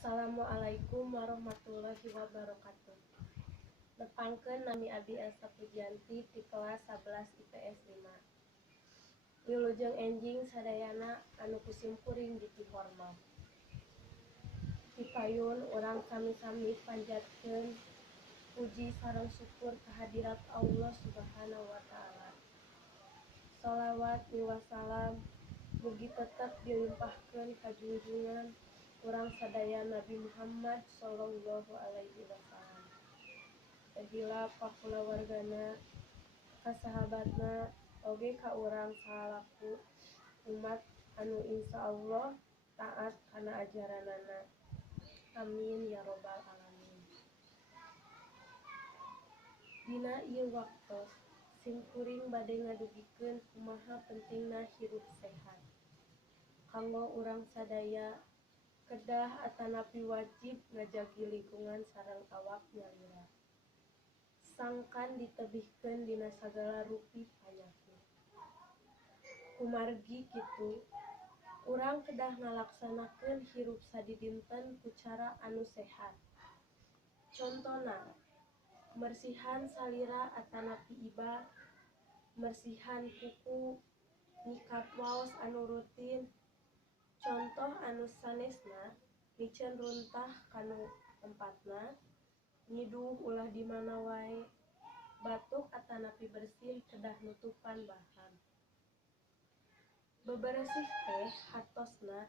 Assalamualaikum warahmatullahi wabarakatuh. Nepangkeun nami Abi Elsa Pujianti ti kelas 11 IPS 5. Wilujeng enjing sadayana anu kusim kuring di formal. Pipayun urang sami-sami panjatkeun puji sareng syukur kehadirat Allah Subhanahu wa taala. Shalawat wassalam mugi tetep dilimpahkeun ka junjungan urang sadaya Nabi Muhammad sallallahu alaihi wasallam. Ehila ka kulawargana, ka sahabatna, oge ka urang salaku umat anu insyaallah taat kana ajaranana. Amin ya robbal alamin. Dina ieu waktos simkuring bade ngadugikeun kumaha pentingna hirup sehat. Kanggo urang sadaya kedah atanapi wajib ngajagi lingkungan sareng awak nyalira. Sangkan ditebihkeun dina sagala rupi panyakit. Kumargi kitu, urang kedah ngalaksanakeun hirup sadidinten ku cara anu sehat. Contona, mersihan salira atanapi iba, mersihan kuku, nyikat waos anu rutin. Contoh anu sanesna micen runtah kanu tempatna, ngiduh ulah di mana wae, batuk atanapi bersin kedah nutupan bahan. Beberesih teh hartosna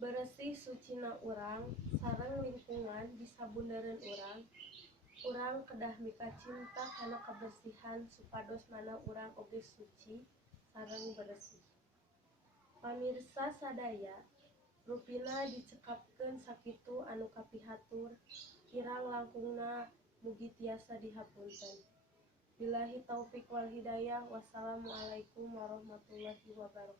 beresih sucina urang sareng lingkungan di sabundeureun urang kedah mika cinta kana kabersihan supados maneh urang oge suci sareng beresih. Pamirsa sadaya, rupina dicekapkeun sakitu anu kapihatur, kirang langkungna mugi tiasa dihapunten. Billahi taufik wal hidayah. Wassalamualaikum warahmatullahi wabarakatuh.